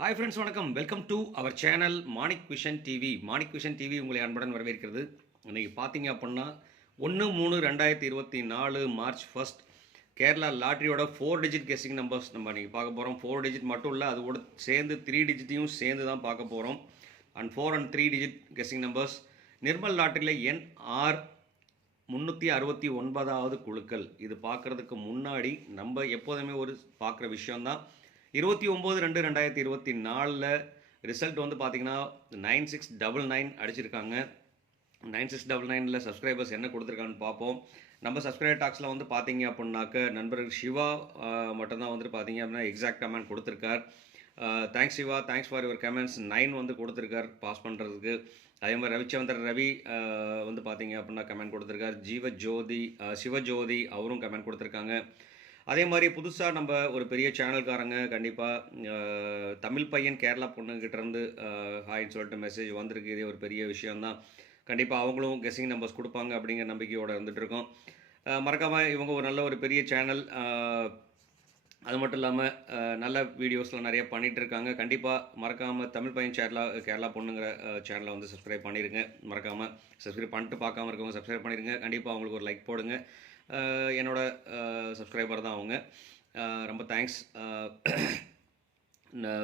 Hi friends, வணக்கம். Welcome to our channel Manik vision TV. Manik vision TV உங்களை அன்புடன் வரவேற்கிறது. இன்றைக்கி பார்த்தீங்க அப்படின்னா 1/3/2024 மார்ச் 1 கேரளா லாட்ரியோட 4 டிஜிட் கெஸ்ஸிங் நம்பர்ஸ் நம்ம இன்றைக்கி பார்க்க போகிறோம். 4 டிஜிட் மட்டும் இல்லை, அது கூட சேர்ந்து 3 டிஜிட்டையும் சேர்ந்து தான் பார்க்க போகிறோம். And 4 and 3 digit guessing numbers. Nirmal லாட்டரியில் NR 369வது குழுக்கள். இது பார்க்குறதுக்கு முன்னாடி நம்ம எப்போதுமே ஒரு பார்க்குற விஷயந்தான். 29/2/2024 ரிசல்ட் வந்து பார்த்தீங்கன்னா 9699 அடிச்சிருக்காங்க. 9699 சப்ஸ்கிரைபர்ஸ் என்ன கொடுத்துருக்கான்னு பார்ப்போம். நம்ம சப்ஸ்கிரைபர் டாக்ஸில் வந்து பார்த்தீங்க அப்படின்னாக்க நண்பர்கள் சிவா மட்டும்தான் வந்துட்டு பார்த்தீங்க அப்படின்னா எக்ஸாக்ட் கமெண்ட் கொடுத்துருக்கார். Thanks Siva, thanks for your comments. 9 வந்து கொடுத்துருக்கார் பாஸ் பண்ணுறதுக்கு. அதே மாதிரி ரவிச்சந்திரன் ரவி வந்து பார்த்தீங்க அப்படின்னா கமெண்ட் கொடுத்துருக்கார். சிவஜோதி அவரும் கமெண்ட் கொடுத்துருக்காங்க. அதே மாதிரி புதுசாக நம்ம ஒரு பெரிய சேனல்காரங்க கண்டிப்பாக தமிழ் பையன் கேரளா பொண்ணுக்கிட்டேருந்து ஹாய்ன்னு சொல்லிட்டு மெசேஜ் வந்திருக்கு. இதே ஒரு பெரிய விஷயந்தான். கண்டிப்பாக அவங்களும் கெஸ்ஸிங் நம்பர்ஸ் கொடுப்பாங்க அப்படிங்கிற நம்பிக்கையோடு இருந்துகிட்ருக்கோம். மறக்காமல் இவங்க ஒரு நல்ல ஒரு பெரிய சேனல். அது மட்டும் இல்லாமல் நல்ல வீடியோஸ்லாம் நிறைய பண்ணிகிட்ருக்காங்க. கண்டிப்பாக மறக்காமல் தமிழ் பையன் கேரளா பொண்ணுங்கிற சேனலை வந்து சப்ஸ்கிரைப் பண்ணிடுங்க. மறக்காமல் சப்ஸ்கிரைப் பண்ணிட்டு பார்க்காம இருக்கவங்க சப்ஸ்கிரைப் பண்ணிடுங்க. கண்டிப்பாக அவங்களுக்கு ஒரு லைக் போடுங்க. என்னோட சப்ஸ்கிரைபர் தான் அவங்க. ரொம்ப thanks.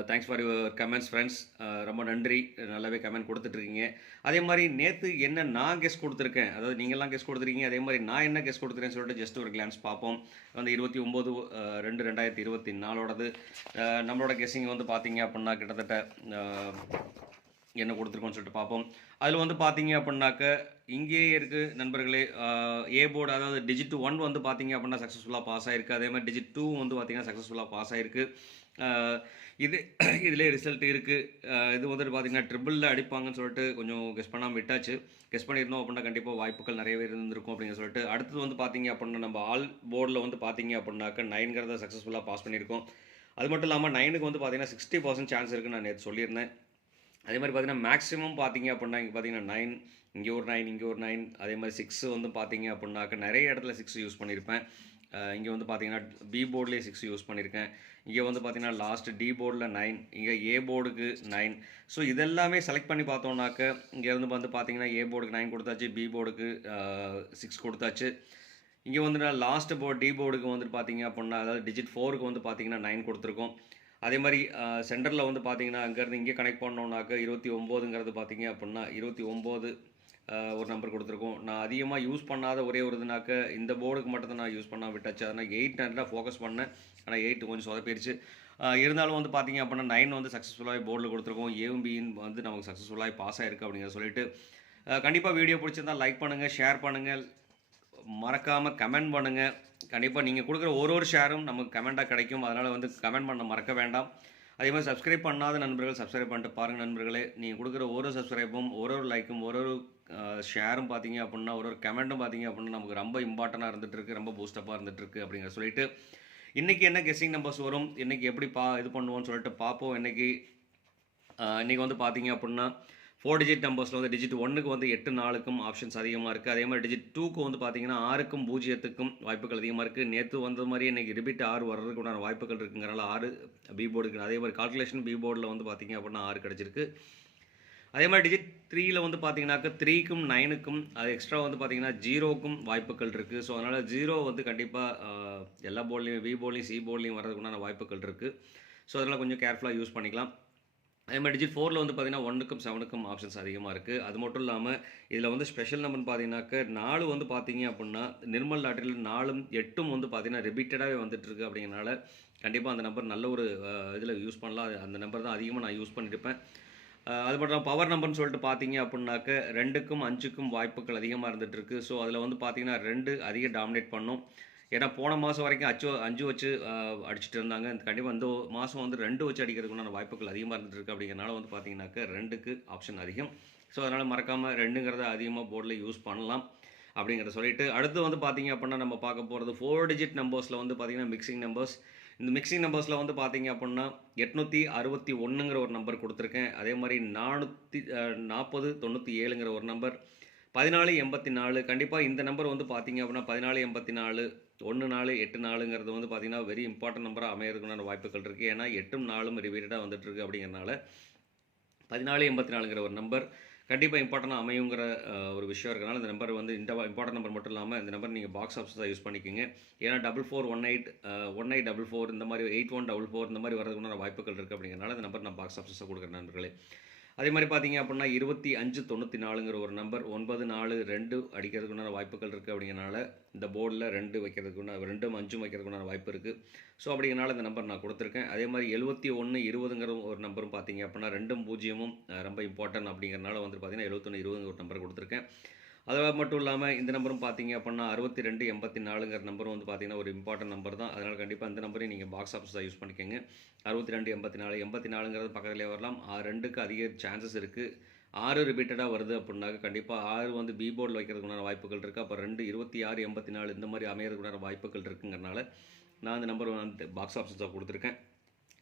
Thanks for your comments friends. ரொம்ப நன்றி, நல்லாவே கமெண்ட் கொடுத்துட்ருக்கீங்க. அதே மாதிரி நேற்று என்ன நான் கெஸ் கொடுத்துருக்கேன், அதாவது நீங்கள்லாம் கெஸ் கொடுத்துருக்கீங்க, அதே மாதிரி நான் என்ன கெஸ் கொடுத்துருக்கேன்னு சொல்லிட்டு ஜஸ்ட் ஒரு கிளான்ஸ் பார்ப்போம். வந்து 29/2/2024 நம்மளோட கெஸ்ஸிங் வந்து பார்த்தீங்க அப்படின்னா கிட்டத்தட்ட என்ன கொடுத்துருக்கோன்னு சொல்லிட்டு பார்ப்போம். அதில் வந்து பார்த்தீங்க அப்படின்னாக்க இங்கேயே இருக்குது நண்பர்களே. ஏ போர்டு, அதாவது டிஜிட் 1 வந்து பார்த்தீங்க அப்படின்னா சக்ஸஸ்ஃபுல்லாக பாஸ் ஆகிருக்கு. அதே மாதிரி டிஜிட் 2 வந்து பார்த்தீங்கன்னா சக்ஸஸ்ஃபுல்லாக பாஸ் ஆகிருக்கு. இதிலே ரிசல்ட் இருக்குது. இது வந்துட்டு பார்த்தீங்கன்னா ட்ரிபிளில் அடிப்பாங்கன்னு சொல்லிட்டு கொஞ்சம் கெஸ் பண்ணாமல் விட்டாச்சு. கெஸ் பண்ணியிருந்தோம் அப்படின்னா கண்டிப்பாக வாய்ப்புகள் நிறையவே இருந்திருக்கும் அப்படின்னு சொல்லிட்டு. அடுத்தது வந்து பார்த்தீங்க அப்படின்னா நம்ம ஆல் போர்டில் வந்து பார்த்தீங்க அப்படின்னாக்க 9ங்கிறத சக்ஸஸ்ஃபுல்லாக பாஸ் பண்ணியிருக்கோம். அது மட்டும் இல்லாமல் 9க்கு வந்து பார்த்தீங்கன்னா 60% சான்ஸ் இருக்குன்னு நான் நேற்று சொல்லியிருந்தேன். அதே மாதிரி பார்த்தீங்கன்னா மேக்ஸிமம் பார்த்தீங்க அப்படின்னா இங்கே பார்த்தீங்கன்னா 9, இங்கே ஒரு 9, இங்கே ஒரு 9, அதே மாதிரி 6 வந்து பார்த்தீங்க அப்படின்னாக்க நிறைய இடத்துல 6 யூஸ் பண்ணியிருப்பேன். இங்கே வந்து பார்த்தீங்கன்னா பி போர்ட்லேயே 6 யூஸ் பண்ணியிருக்கேன். இங்கே வந்து பார்த்தீங்கன்னா லாஸ்ட் டி போர்டில் 9, இங்கே ஏ போர்டுக்கு 9. ஸோ இதெல்லாமே செலக்ட் பண்ணி பார்த்தோம்னாக்க இங்கேருந்து வந்து பார்த்தீங்கன்னா ஏ போர்டுக்கு 9 கொடுத்தாச்சு, பி போர்டுக்கு 6 கொடுத்தாச்சு. இங்கே வந்து நான் லாஸ்ட் போர்டு டி போர்டுக்கு வந்துட்டு பார்த்தீங்க அப்படின்னா, அதாவது டிஜிட் 4க்கு வந்து பார்த்தீங்கன்னா 9 கொடுத்துருக்கோம். அதே மாதிரி சென்டரில் வந்து பார்த்தீங்கன்னா அங்கேருந்து இங்கே கனெக்ட் பண்ணோம்னாக்க 29ங்கிறது பார்த்தீங்க அப்படின்னா 29 ஒரு நம்பர் கொடுத்துருக்கோம். நான் அதிகமாக யூஸ் பண்ணாத ஒரே ஒரு இதுனாக்க இந்த போர்டுக்கு மட்டும் தான் நான் யூஸ் பண்ணால் விட்டாச்சு. அதனால் 8 நல்லா ஃபோக்கஸ் பண்ணேன். ஆனால் 8 கொஞ்சம் சொதப்பிடுச்சு. இருந்தாலும் வந்து பார்த்தீங்க அப்படின்னா 9 வந்து சக்ஸஸ்ஃபுல்லாக போர்டில் கொடுத்துருக்கோம். ஏவும் பியும் வந்து நமக்கு சக்ஸஸ்ஃபுல்லாக பாஸ் ஆகிருக்கு அப்படிங்கிற சொல்லிட்டு கண்டிப்பாக வீடியோ பிடிச்சிருந்தால் லைக் பண்ணுங்கள், ஷேர் பண்ணுங்கள், மறக்காமல் கமெண்ட் பண்ணுங்கள். கண்டிப்பாக நீங்கள் கொடுக்குற ஒரு ஷேரும் நமக்கு கமெண்ட்டாக கிடைக்கும். அதனால் வந்து கமெண்ட் பண்ண மறக்க வேண்டாம். அதே மாதிரி சப்ஸ்கிரைப் பண்ணாத நண்பர்கள் சப்ஸ்கிரைப் பண்ணிட்டு பாருங்கள் நண்பர்களே. நீங்கள் கொடுக்குற ஒரு சப்ஸ்கிரைப்பும் ஒரு லைக்கும் ஒரு ஷேரும் பார்த்தீங்க அப்படின்னா ஒரு கமெண்ட்டும் பார்த்தீங்க அப்படின்னா நமக்கு ரொம்ப இம்பார்ட்டண்ட்டாக இருந்துகிட்ருக்கு, ரொம்ப பூஸ்டப்பாக இருந்துகிட்ருக்கு அப்படிங்கிற சொல்லிட்டு இன்றைக்கி என்ன கெஸ்ஸிங் நம்பர்ஸ் வரும், இன்றைக்கி எப்படி இது பண்ணுவோன்னு சொல்லிட்டு பார்ப்போம். இன்றைக்கி வந்து பார்த்தீங்க அப்படின்னா 4 டிஜிட் நம்பர்ஸில் வந்து டிஜிட் 1க்கு வந்து 8 4க்கும் ஆப்ஷன்ஸ் அதிகமாக இருக்குது. அதே மாதிரி டிஜிட் 2க்கு வந்து பார்த்தீங்கன்னா 6க்கும் 0க்கும் வாய்ப்புகள் அதிகமாக இருக்குது. நேற்று வந்த மாதிரி இன்றைக்கி ரிப்பீட் 6 வர்றதுக்கு உண்டான வாய்ப்புகள் இருக்குங்கிறனால 6 பி போர்டுக்கு. அதே மாதிரி கால்குலேஷன் பி போர்டில் வந்து பார்த்தீங்க அப்படின்னா 6 கிடச்சிருக்கு. அதே மாதிரி டிஜிட் 3ல் வந்து பார்த்தீங்கன்னாக்க 3க்கும் 9க்கும் அது எக்ஸ்ட்ரா வந்து பார்த்தீங்கன்னா 0க்கும் வாய்ப்புகள் இருக்குது. ஸோ அதனால் 0 வந்து கண்டிப்பாக எல்லா போர்ட்லேயும் பி போர்ட்லேயும் சி போர்ட்லேயும் வர்றதுக்கு உண்டான வாய்ப்புகள் இருக்குது. ஸோ அதனால் கொஞ்சம் கேர்ஃபுல்லாக யூஸ் பண்ணிக்கலாம். அதே மாதிரி டிஜிட் 4ல் வந்து பார்த்தீங்கன்னா 1க்கும் 7க்கும் ஆப்ஷன்ஸ் அதிகமாக இருக்குது. அது மட்டும் இல்லாமல் இதில் வந்து ஸ்பெஷல் நம்பர்னு பார்த்தீங்கன்னாக்க 4 வந்து பார்த்தீங்க அப்படின்னா நிர்மல் லாட்டரியில் 4ம் 8ம் வந்து பார்த்தீங்கன்னா ரிப்பீட்டடாகவே வந்துட்டுருக்கு. அப்படிங்கிறனால கண்டிப்பாக அந்த நம்பர் நல்ல ஒரு இதில் யூஸ் பண்ணலாம். அந்த நம்பர் தான் அதிகமாக நான் யூஸ் பண்ணியிருப்பேன். அது மட்டும் இல்லாமல் பவர் நம்பர்னு சொல்லிட்டு பார்த்தீங்க அப்படின்னாக்க 2க்கும் 5க்கும் வாய்ப்புகள் அதிகமாக இருந்துகிட்ருக்கு. ஸோ அதில் வந்து பார்த்தீங்கன்னா 2 அதிக டாமினேட் பண்ணும். ஏன்னா போன மாதம் வரைக்கும் 5 வச்சு அடிச்சுட்டு இருந்தாங்க. கண்டிப்பாக இந்த மாதம் வந்து 2 வச்சு அடிக்கிறதுக்குண்டான வாய்ப்புகள் அதிகமாக இருந்துகிட்ருக்கு. அப்படிங்கிறனால வந்து பார்த்தீங்கன்னாக்க 2க்கு ஆப்ஷன் அதிகம். ஸோ அதனால் மறக்காமல் 2ங்கிறத அதிகமாக போர்டில் யூஸ் பண்ணலாம் அப்படிங்கிறத சொல்லிவிட்டு அடுத்து வந்து பார்த்தீங்க அப்படின்னா நம்ம பார்க்க போகிறது 4 டிஜிட் நம்பர்ஸில் வந்து பார்த்தீங்கன்னா மிக்சிங் நம்பர்ஸ். இந்த மிக்சிங் நம்பர்ஸில் வந்து பார்த்தீங்க அப்படின்னா 861ங்கிற ஒரு நம்பர் கொடுத்துருக்கேன். அதே மாதிரி 44097ங்கிற ஒரு நம்பர், 1484. கண்டிப்பாக இந்த நம்பர் வந்து பார்த்தீங்க அப்படின்னா 1484 1 4 8 4ங்கிறது வந்து பார்த்தீங்கன்னா வெரி இம்பார்ட்டன்ட் நம்பராக அமையறதுக்குண்டான வாய்ப்புகள் இருக்குது. ஏன்னா 8ம் 4ம் ரிப்பீட்டடாக வந்துட்டுருக்கு அப்படிங்கிறனால 14 84ங்கிற ஒரு நம்பர் கண்டிப்பாக இம்பார்ட்டண்டாக அமையுங்கிற ஒரு விஷயம் இருக்கிறனால இந்த நம்பர் வந்து இந்த இம்பார்ட்டன்ட் நம்பர் மட்டும் இல்லாமல் இந்த நம்பர் நீங்கள் பாக்ஸ் ஆஃபீஸாக யூஸ் பண்ணிக்கோங்க. ஏன்னா 4418 1844 இந்த மாதிரி 8144 இந்த மாதிரி வரதுக்குண்டான வாய்ப்புகள் இருக்குது அப்படிங்கிறனால இந்த நம்பர் நான் பாக்ஸ் ஆஃபீஸாக கொடுக்குறேன் நண்பர்களே. அதே மாதிரி பார்த்தீங்க அப்படின்னா 2594ங்கிற ஒரு நம்பர் 942 அடிக்கிறதுக்குண்டான வாய்ப்புகள் இருக்குது அப்படிங்கிறனால இந்த போர்டில் 2 வைக்கிறதுக்குண்டான 2ம் 5ம் வைக்கிறதுக்குண்டான வாய்ப்பு இருக்குது. ஸோ அப்படிங்கிறனால இந்த நம்பர் நான் கொடுத்துருக்கேன். அதே மாதிரி 7120ங்கிற ஒரு நம்பரும் பார்த்தீங்க அப்படின்னா 2ம் 0ம் ரொம்ப இம்பார்ட்டன்ட் அப்படிங்கிறனால வந்து பார்த்தீங்கன்னா 7120ங்கிற ஒரு நம்பர் கொடுத்துருக்கேன். அது மட்டும் இல்லாமல் இந்த நம்பரும் பார்த்தீங்க அப்படின்னா 6284ங்கிற நம்பரும் வந்து பார்த்தீங்கன்னா ஒரு இம்பார்ட்டன்ட் நம்பர் தான். அதனால் கண்டிப்பாக இந்த நம்பரையும் நீங்கள் பாக்ஸ் ஆஃபீஸாக யூஸ் பண்ணிக்கோங்க. 6284 84ங்கிறது பக்கத்துலேயே வரலாம். 2க்கு அதிக சான்சஸ் இருக்குது. 6 ரிப்பீட்டடாக வருது அப்படின்னாக்க கண்டிப்பாக 6 வந்து பி போர்டில் வைக்கிறதுக்குண்டான வாய்ப்புகள் இருக்குது. அப்போ 2 26 84 இந்த மாதிரி அமையறதுக்குண்டான வாய்ப்புகள் இருக்குங்கிறனால நான் இந்த நம்பர் வந்து பாக்ஸ் ஆஃபீஸாக கொடுத்துருக்கேன்.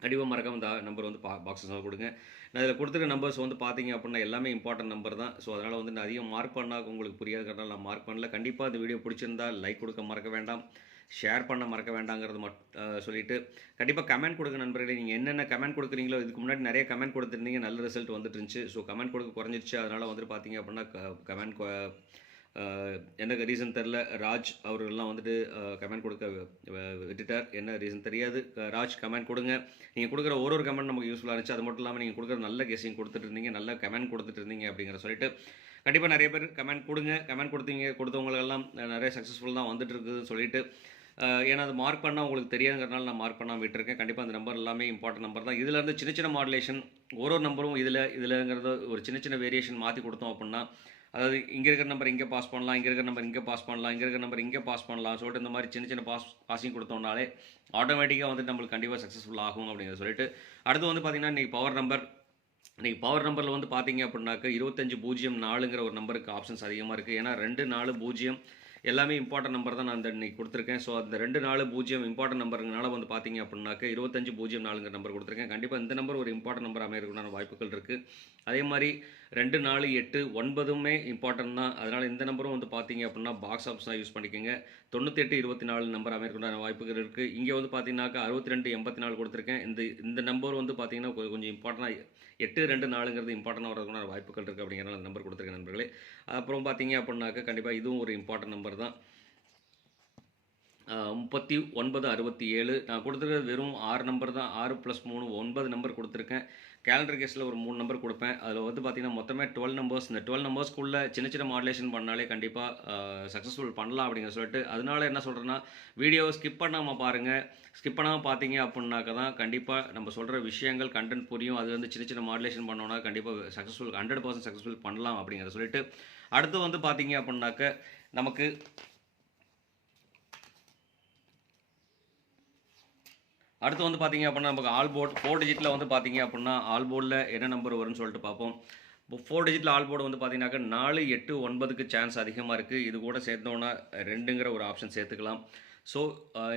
கண்டிப்பாக மறக்காம இந்த நம்பர் வந்து பாக்ஸஸாக கொடுங்க. நான் இதில் கொடுத்துருக்க நம்பர்ஸ் வந்து பார்த்தீங்க அப்படின்னா எல்லாமே இம்பார்ட்டன்ட் நம்பர் தான். ஸோ அதனால் வந்து நான் அதிகம் மார்க் பண்ணால் உங்களுக்கு புரியாதுங்கிறனால நான் மார்க் பண்ணல. கண்டிப்பாக இந்த வீடியோ பிடிச்சிருந்தா லைக் கொடுக்க மறக்க வேண்டாம், ஷேர் பண்ண மறக்க வேண்டாங்கிறது சொல்லிவிட்டு கண்டிப்பாக கமெண்ட் கொடுங்க நண்பர்களே. நீங்கள் என்னென்ன கமெண்ட் கொடுக்குறீங்களோ இதுக்கு முன்னாடி நிறைய கமெண்ட் கொடுத்துருந்தீங்க, நல்ல ரிசல்ட் வந்துட்டு இருந்துச்சு. ஸோ கமெண்ட் கொடுக்க குறைஞ்சிருச்சு. அதனால் வந்துட்டு பார்த்தீங்க அப்படின்னா கமெண்ட் எனக்கு ரீசன் தெரில. ராஜ் அவர்கள்லாம் வந்துட்டு கமெண்ட் கொடுக்க விட்டுட்டார். என்ன ரீசன் தெரியாது. ராஜ் கமெண்ட் கொடுங்க. நீங்கள் கொடுக்குற ஒரு கமெண்ட் நமக்கு யூஸ்ஃபுல்லாக இருந்துச்சு. அது மட்டும் இல்லாமல் நீங்கள் கொடுக்குற நல்ல கெஸிங் கொடுத்துட்டு இருந்தீங்க, நல்ல கமெண்ட் கொடுத்துட்டு இருந்தீங்க அப்படிங்கிற சொல்லிட்டு கண்டிப்பாக நிறைய பேர் கமெண்ட் கொடுங்க. கமெண்ட் கொடுத்தவங்களெல்லாம் நிறைய சக்ஸஸ்ஃபுல் தான் வந்துட்டு இருக்குதுன்னு சொல்லிட்டு ஏன்னா அது மார்க் பண்ணால் உங்களுக்கு தெரியாதுங்கிறனால நான் மார்க் பண்ணால் விட்டுருக்கேன். கண்டிப்பாக அந்த நம்பர் எல்லாமே இம்பார்ட்டன்ட் நம்பர் தான். இதில் இருந்து சின்ன சின்ன மாடுலேஷன் ஒரு நம்பரும் இதில்ங்கிறத ஒரு சின்ன சின்ன வேரியேஷன் மாற்றி கொடுத்தோம் அப்படின்னா, அதாவது இங்கே இருக்கிற நம்பர் இங்கே பாஸ் பண்ணலாம், இங்கே இருக்கிற நம்பர் இங்கே பாஸ் பண்ணலாம், இங்கே இருக்கிற நம்பர் இங்கே பாஸ் பண்ணலாம் சொல்லிட்டு இந்த மாதிரி சின்ன சின்ன பாசிங் கொடுத்தோம்னாலே ஆட்டோமேட்டிக்காக வந்துட்டு நம்மளுக்கு கண்டிப்பாக சக்ஸஸ்ஃபுல் ஆகும் அப்படிங்கிறத சொல்லிட்டு அடுத்து வந்து பார்த்திங்கன்னா இன்றைக்கி பவர் நம்பரில் வந்து பார்த்தீங்க அப்படின்னாக்க 2504ங்கிற ஒரு நம்பருக்கு ஆப்ஷன்ஸ் அதிகமாக இருக்குது. ஏன்னா 2400 எல்லாமே இம்பார்ட்டன்ட் நம்பர் தான் நான் இந்த இன்றைக்கி கொடுத்துருக்கேன். ஸோ அந்த 2400 இம்பார்ட்டன்ட் நம்பருங்கனால வந்து பார்த்தீங்க அப்படின்னாக்க 2504ங்கிற நம்பர் கொடுத்துருக்கேன். கண்டிப்பாக இந்த நம்பர் ஒரு இம்பார்ட்டன்ட் நம்பர் அமையறதுக்கான வாய்ப்புகள் இருக்குது. அதே மாதிரி 2489மே இம்பார்ட்டன்ட் தான். அதனால் இந்த நம்பரும் வந்து பார்த்தீங்க அப்படின்னா பாக்ஸ் ஆஃபீஸாக யூஸ் பண்ணிக்கோங்க. 9824 நம்பர் அமையறதுக்கான வாய்ப்புகள் இருக்குது. இங்கே வந்து பார்த்தீங்கன்னாக்கா 6284 கொடுத்துருக்கேன். இந்த நம்பர் வந்து பார்த்தீங்கன்னா கொஞ்சம் இம்பார்ட்டனாக 824ங்கிறது இம்பார்ட்டனாக வரதுக்கான வாய்ப்புகள் இருக்குது அப்படிங்கிற அந்த நம்பர் கொடுத்துருக்கேன் நண்பர்களே. அப்புறம் பார்த்தீங்க அப்படின்னாக்க கண்டிப்பாக இதுவும் ஒரு இம்பார்ட்டன்ட் நம்பர் தான். 3967 நான் கொடுத்துருக்கிறது வெறும் 6 நம்பர் தான். 6 + 3 9 நம்பர் கொடுத்துருக்கேன். கேலண்டர் கேஸில் ஒரு 3 நம்பர் கொடுப்பேன். அதில் வந்து பார்த்தீங்கன்னா மொத்தமே 12 நம்பர்ஸ். இந்த 12 நம்பர்ஸ்க்குள்ளே சின்ன சின்ன மாடுலேஷன் பண்ணாலே கண்டிப்பாக சக்ஸஸ்ஃபுல் பண்ணலாம் அப்படிங்கிற சொல்லிட்டு அதனால என்ன சொல்கிறேன்னா வீடியோவை ஸ்கிப் பண்ணாமல் பாருங்கள். ஸ்கிப் பண்ணாமல் பார்த்தீங்க அப்படின்னாக்க தான் கண்டிப்பாக நம்ம சொல்கிற விஷயங்கள் கண்டென்ட் புரியும். அது வந்து சின்ன சின்ன மாடுலேஷன் பண்ணோன்னா கண்டிப்பாக 100% சக்ஸஸ்ஃபுல் பண்ணலாம் அப்படிங்கிற சொல்லிட்டு அடுத்து வந்து பார்த்தீங்க அப்படின்னாக்க நமக்கு அடுத்து வந்து பார்த்தீங்க அப்படின்னா நமக்கு ஆல் போர்டு 4 டிஜிட்டில் வந்து பார்த்தீங்க அப்படின்னா ஆல் போர்டில் என்ன நம்பர் வரும்னு சொல்லிட்டு பார்ப்போம். இப்போ 4 டிஜிட்டில் ஆல் போர்டு வந்து பார்த்தீங்கன்னாக்கா 4 8 9க்கு சான்ஸ் அதிகமாக இருக்குது. இது கூட சேர்த்தோன்னா 2ங்கிற ஒரு ஆப்ஷன் சேர்த்துக்கலாம். ஸோ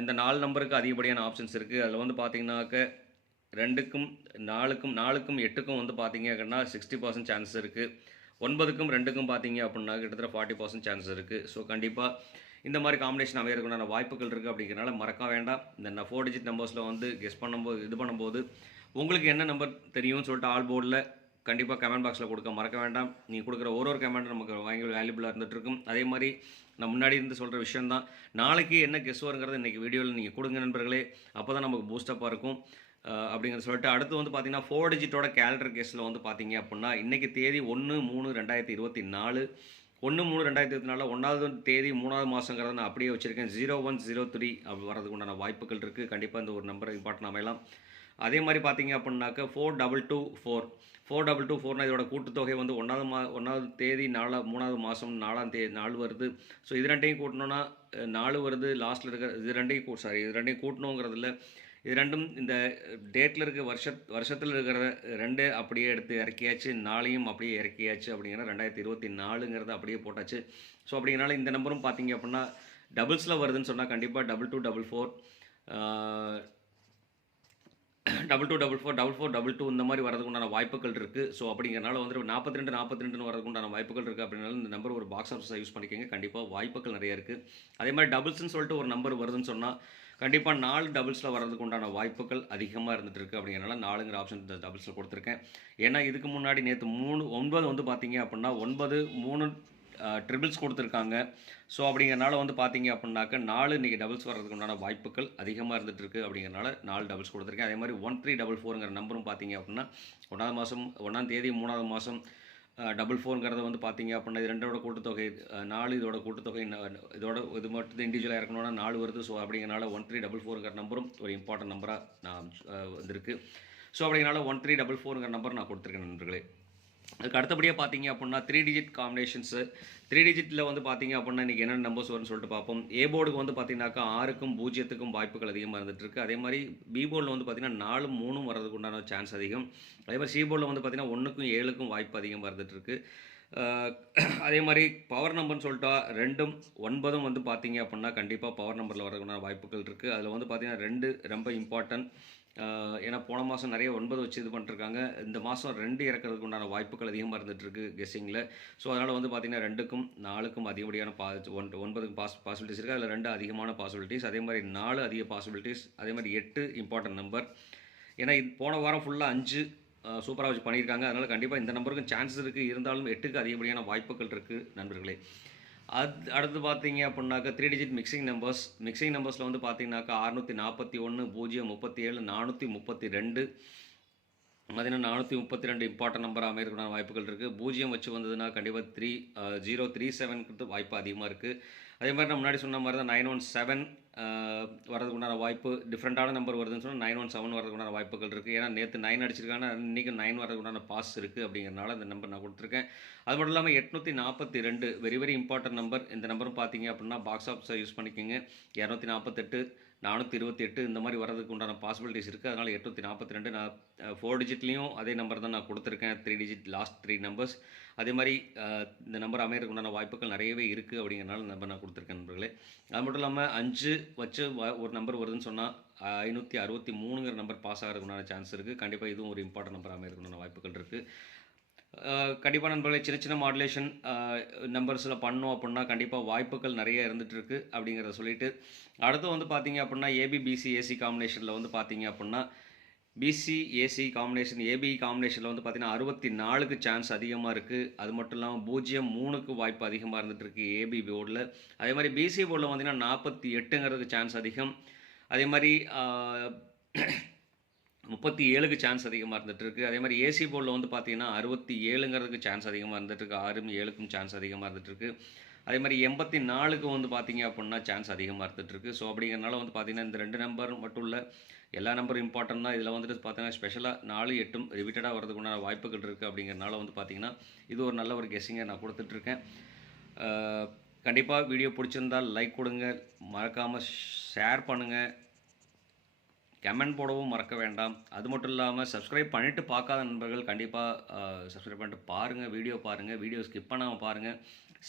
இந்த 4 நம்பருக்கு அதிகப்படியான ஆப்ஷன்ஸ் இருக்குது. அதில் வந்து பார்த்தீங்கன்னாக்க 2க்கும் 4க்கும் 8க்கும் வந்து பார்த்தீங்க அப்படின்னா 60% சான்சஸ் இருக்குது. 9க்கும் 2க்கும் பார்த்தீங்க அப்படின்னா கிட்டத்தட்ட 40% சான்சஸ் இருக்குது. ஸோ கண்டிப்பாக இந்த மாதிரி காம்பினேஷன் அமையறதுக்கான வாய்ப்புகள் இருக்குது. அப்படிங்கிறனால மறக்க வேண்டாம். இந்த 4 டிஜிட் நம்பர்ஸில் வந்து கெஸ் பண்ணும்போது உங்களுக்கு என்ன நம்பர் தெரியும்னு சொல்லிட்டு ஆல் போர்டில் கண்டிப்பாக கமெண்ட் பாக்ஸில் கொடுக்க மறக்க வேண்டாம். நீங்கள் கொடுக்குற ஒரு கமெண்ட் நமக்கு வேல்யூபிளாக இருந்துகிட்ருக்கும். அதே மாதிரி நான் முன்னாடி இருந்து சொல்கிற விஷயம் தான். நாளைக்கு என்ன கெஸ் வருங்கிறது இன்றைக்கி வீடியோவில் நீங்கள் கொடுங்க நண்பர்களே. அப்போ தான் நமக்கு பூஸ்டப்பாக இருக்கும் அப்படிங்கிறத சொல்லிட்டு அடுத்து வந்து பார்த்தீங்கன்னா 4 டிஜிட்டோட கேலண்டர் கேஸில் வந்து பார்த்தீங்க அப்படின்னா இன்றைக்கி தேதி 1/3/2024 1/3/2024 1வது தேதி 3வது மாதங்கிறத நான் அப்படியே வச்சுருக்கேன். 0103 அப்படி வரதுக்கு உண்டான வாய்ப்புகள் இருக்குது. கண்டிப்பாக இந்த ஒரு நம்பர் இம்பார்ட்டன் அமையலாம். அதே மாதிரி பார்த்தீங்க அப்படின்னாக்க 4224 இதோட கூட்டுத்தொகை வந்து 1வது தேதி 3வது மாதம் 4ஆம் தேதி 4 வருது. ஸோ இது ரெண்டையும் கூட்டணும்னா 4 வருது. லாஸ்ட்டில் இருக்கிற இது ரெண்டையும் கூட்டணுங்கிறதுல இது ரெண்டும் இந்த டேட்டில் இருக்க வருஷத்தில் இருக்கிற 2 அப்படியே எடுத்து இறக்கியாச்சு. 4ஐயும் அப்படியே இறக்கியாச்சு. அப்படிங்கிற 2024ங்கிறத அப்படியே போட்டாச்சு. ஸோ அப்படிங்கிறனால இந்த நம்பரும் பார்த்தீங்க அப்படின்னா டபுள்ஸில் வருதுன்னு சொன்னால் கண்டிப்பாக 2244 2244 இந்த மாதிரி வரதுக்கு உண்டான வாய்ப்புகள் இருக்குது. ஸோ அப்படிங்கிறனால வந்துட்டு 42 42ன்னு வரதுக்கு உண்டான வாய்ப்புகள் இருக்குது. அப்படினால இந்த நம்பர் ஒரு பாக்ஸ் ஆஃபீஸாக யூஸ் பண்ணிக்கோங்க. கண்டிப்பாக வாய்ப்புகள் நிறைய இருக்குது. அதே மாதிரி டபுள்ஸ்ன்னு சொல்லிட்டு ஒரு நம்பர் வருதுன்னு சொன்னால் கண்டிப்பாக 4 டபுள்ஸில் வரதுக்கு உண்டான வாய்ப்புகள் அதிகமாக இருந்துட்டு இருக்குது. அப்படிங்கிறனால 4ங்கிற ஆப்ஷன் இந்த டபுள்ஸில் கொடுத்துருக்கேன். ஏன்னா இதுக்கு முன்னாடி நேற்று 9 வந்து பார்த்தீங்க அப்படின்னா 9 3 ட்ரிபிள்ஸ் கொடுத்துருக்காங்க. ஸோ அப்படிங்கிறனால வந்து பார்த்தீங்க அப்படின்னாக்க 4 இன்றைக்கி டபுள்ஸ் வர்றதுக்கு உண்டான வாய்ப்புகள் அதிகமாக இருந்துட்டு இருக்குது. அப்படிங்கிறனால 4 டபுள்ஸ் கொடுத்துருக்கேன். அதே மாதிரி 1344ங்கிற நம்பரும் பார்த்தீங்க அப்படின்னா 1ஆம் மாதம் 1ஆம் தேதி 3ஆவது மாதம் 44ங்கிறத வந்து பார்த்தீங்க அப்படின்னா இது 2ஓட கூட்டுத்தொகை 4 இதோட கூட்டுத்தொகை இதோட இது மட்டும் இண்டிவிஜுவலாக இருக்கணும்னா 4 வருது. ஸோ அப்படிங்கிறனால 1344ங்கிற நம்பரும் ஒரு இம்பார்ட்டன்ட் நம்பராக நான் வந்திருக்கு. ஸோ அப்படிங்கிறனால 1344ங்கிற நம்பர் நான் கொடுத்துருக்கேன் நண்பர்களே. அதுக்கு அடுத்தபடியாக பார்த்தீங்க அப்படின்னா 3 டிஜிட் காம்பினேஷன்ஸு 3 டிஜிட்டில் வந்து பார்த்தீங்க அப்படின்னா இன்றைக்கி என்னென்ன நம்பர்ஸ் வரும்னு சொல்லிட்டு பார்ப்போம். ஏ போர்டுக்கு வந்து பார்த்தீங்கன்னாக்கா 6க்கும் 0க்கும் வாய்ப்புகள் அதிகமாக இருந்துகிட்ருக்கு. அதே மாதிரி பி போர்டில் வந்து பார்த்தீங்கன்னா 4 3 வரதுக்கு உண்டான சான்ஸ் அதிகம். அதே மாதிரி சி போர்டில் வந்து பார்த்தீங்கன்னா 1க்கும் 7க்கும் வாய்ப்பு அதிகமாக இருந்துகிட்ருக்கு. அதே மாதிரி பவர் நம்பர்னு சொல்லிட்டா 2ம் 9ம் வந்து பார்த்தீங்க அப்படின்னா கண்டிப்பாக பவர் நம்பரில் வரதுக்குண்டான வாய்ப்புகள் இருக்குது. அதில் வந்து பார்த்தீங்கன்னா 2 ரொம்ப இம்பார்ட்டன்ட். ஏன்னா போன மாதம் நிறைய 9 வச்சு இது பண்ணிருக்காங்க. இந்த மாதம் 2 இறக்கிறதுக்கு உண்டான வாய்ப்புகள் அதிகமாக இருந்துகிட்ருக்கு கெஸ்ஸிங்கில். ஸோ அதனால் வந்து பார்த்திங்கன்னா 2க்கும் 4க்கும் அதிகப்படியான 9க்கு பாசிபிலிட்டிஸ் இருக்குது. அதில் 2 அதிகமான பாசிபிலிட்டிஸ். அதே மாதிரி 4 அதிக பாசிபிலிட்டிஸ். அதே மாதிரி 8 இம்பார்ட்டன்ட் நம்பர். ஏன்னா போன வாரம் ஃபுல்லாக 5 சூப்பராக வச்சு பண்ணியிருக்காங்க. அதனால் கண்டிப்பாக இந்த நம்பருக்கும் சான்சஸ் இருக்குது. இருந்தாலும் 8க்கு அதிகப்படியான வாய்ப்புகள் இருக்குது நண்பர்களே. அடுத்து பார்த்தீங்க அப்படின்னாக்கா 3 டிஜிட் மிக்சிங் நம்பர்ஸில் வந்து பார்த்தீங்கன்னாக்கா 641 037 432 பார்த்தீங்கன்னா 432 இம்பார்ட்டன்ட் நம்பர் அமைக்கிறதுக்கான வாய்ப்புகள் இருக்குது. 0 வச்சு வந்ததுன்னா கண்டிப்பாக 037க்கு வாய்ப்பு அதிகமாக இருக்குது. அதே மாதிரி நான் முன்னாடி சொன்ன மாதிரி தான் 917 வரதுக்கு உண்டான வாய்ப்பு டிஃப்ரெண்ட்டான நம்பர் வருதுன்னு சொன்னால் 917 வரதுக்கு உண்டான வாய்ப்புகள் இருக்குது. ஏன்னா நேற்று 9 அடிச்சிருக்காங்க, இன்றைக்கி 9 வரதுக்கு உண்டான பாஸ் இருக்குது. அப்படிங்கிறனால இந்த நம்பர் நான் கொடுத்துருக்கேன். அது மட்டும் இல்லாமல் 842 வெரி வெரி இம்பார்ட்டன்ட் நம்பர். இந்த நம்பரும் பார்த்தீங்க அப்படின்னா பாக்ஸ் ஆஃபீஸை யூஸ் பண்ணிக்கோங்க. 248 428 இந்த மாதிரி வரதுக்கு உண்டான பாசிபிலிட்டிஸ் இருக்குது. அதனால் 842 நான் 4 டிஜிட்லேயும் அதே நம்பர் தான் நான் கொடுத்துருக்கேன். 3 டிஜிட் லாஸ்ட் 3 நம்பர்ஸ். அதே மாதிரி இந்த நம்பர் அமையறதுக்கு உண்டான வாய்ப்புகள் நிறையவே இருக்குது. அப்படிங்கிறனால நம்பர் நான் கொடுத்துருக்கேன் நண்பர்களே. அது மட்டும் இல்லாமல் 5 வச்சு ஒரு நம்பர் வருதுன்னு சொன்னால் 563ங்கிற நம்பர் பாஸ் ஆகிறதுக்கு உண்டான சான்ஸ் இருக்குது. கண்டிப்பாக இதுவும் ஒரு இம்பார்ட்டன்ட் நம்பர் அமையறதுக்கு உண்டான வாய்ப்புகள் இருக்குது. கண்டிப்பாக நண்பர்களே சின்ன மாடுலேஷன் நம்பர்ஸில் பண்ணோம் அப்படின்னா கண்டிப்பாக வாய்ப்புகள் நிறைய இருந்துகிட்டு இருக்குது. அப்படிங்கிறத சொல்லிவிட்டு அடுத்து வந்து பார்த்தீங்க அப்படின்னா ஏபி பிசி ஏசி காம்பினேஷனில் வந்து பார்த்தீங்க அப்படின்னா பிசி ஏசி காம்பினேஷன் ஏபி காம்பினேஷனில் வந்து பார்த்தீங்கன்னா 64க்கு சான்ஸ் அதிகமாக இருக்குது. அது மட்டும் இல்லாமல் 0-3க்கு வாய்ப்பு அதிகமாக இருந்துகிட்ருக்கு ஏபி போர்டில். அதே மாதிரி பிசி போர்டில் பார்த்தீங்கன்னா 48ங்கிறதுக்கு சான்ஸ் அதிகம். அதே மாதிரி 37க்கு சான்ஸ் அதிகமாக இருந்துகிட்ருக்கு. அதே மாதிரி ஏசி போர்டில் வந்து பார்த்தீங்கன்னா 67ங்கிறதுக்கு சான்ஸ் அதிகமாக இருந்துகிட்ருக்கு. 6ம் 7க்கும் சான்ஸ் அதிகமாக இருந்துகிட்ருக்கு. அதே மாதிரி 84க்கு வந்து பார்த்தீங்க அப்படின்னா சான்ஸ் அதிகமாக இருந்துகிட்ருக்கு. ஸோ அப்படிங்கிறனால வந்து பார்த்தீங்கன்னா இந்த 2 நம்பர் மட்டும் இல்லை, எல்லா நம்பரும் இம்பார்ட்டன்ட் தான். இதில் வந்துட்டு பார்த்தீங்கன்னா ஸ்பெஷலாக 4 8ம் ரிப்பீட்டடாக வரதுக்குண்டான வாய்ப்புகள் இருக்குது. அப்படிங்கிறனால வந்து பார்த்தீங்கன்னா இது ஒரு நல்ல ஒரு கெஸ்ஸிங்கை நான் கொடுத்துட்ருக்கேன். கண்டிப்பாக வீடியோ பிடிச்சிருந்தால் லைக் கொடுங்க, மறக்காமல் ஷேர் பண்ணுங்கள், கமெண்ட் போடவும் மறக்க வேண்டாம். அது மட்டும் இல்லாமல் சப்ஸ்கிரைப் பண்ணிவிட்டு பார்க்காத நண்பர்கள் கண்டிப்பாக சப்ஸ்கிரைப் பண்ணிட்டு பாருங்கள், வீடியோ ஸ்கிப் பண்ணாமல் பாருங்கள்.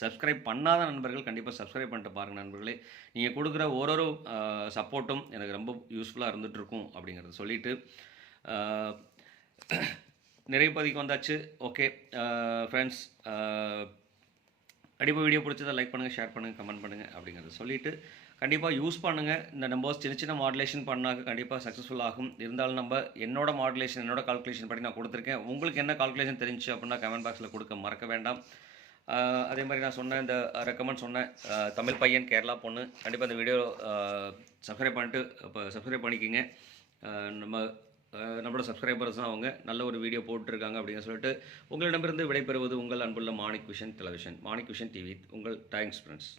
சப்ஸ்கிரைப் பண்ணாத நண்பர்கள் கண்டிப்பாக சப்ஸ்கிரைப் பண்ணிட்டு பாருங்கள் நண்பர்களே. நீங்கள் கொடுக்குற ஒரு சப்போர்ட்டும் எனக்கு ரொம்ப யூஸ்ஃபுல்லாக இருந்துகிட்ருக்கும். அப்படிங்கிறத சொல்லிவிட்டு நிறைய பதிக்கு வந்தாச்சு. ஓகே ஃப்ரெண்ட்ஸ், கண்டிப்பாக வீடியோ பிடிச்சதை லைக் பண்ணுங்கள், ஷேர் பண்ணுங்கள், கமெண்ட் பண்ணுங்கள். அப்படிங்கிறத சொல்லிவிட்டு கண்டிப்பாக யூஸ் பண்ணுங்கள். இந்த நம்பர்ஸ் சின்ன மாடுலேஷன் பண்ணாக்க கண்டிப்பாக சக்ஸஸ்ஃபுல் ஆகும். இருந்தாலும் என்னோட மாடுலேஷன் என்னோட கால்குலேஷன் படி நான் கொடுத்துருக்கேன். உங்களுக்கு என்ன கால்குலேஷன் தெரிஞ்சு அப்படின்னா கமெண்ட் பாக்ஸில் கொடுக்க மறக்க வேண்டாம். அதே மாதிரி நான் சொன்ன இந்த ரெக்கமெண்ட் சொன்னேன் தமிழ் பையன் கேரளா பொண்ணு, கண்டிப்பாக இந்த வீடியோ சப்ஸ்கிரைப் பண்ணிட்டு சப்ஸ்கிரைப் பண்ணிக்கிங்க. நம்மளோட சப்ஸ்கிரைபர்ஸ் தான் அவங்க நல்ல ஒரு வீடியோ போட்டுருக்காங்க. அப்படின்னு சொல்லிட்டு உங்களிடமிருந்து விடைபெறுவது உங்கள் அன்புள்ள Manik vision television, Manik vision TV. உங்கள் தேங்க்ஸ் ஃப்ரெண்ட்ஸ்.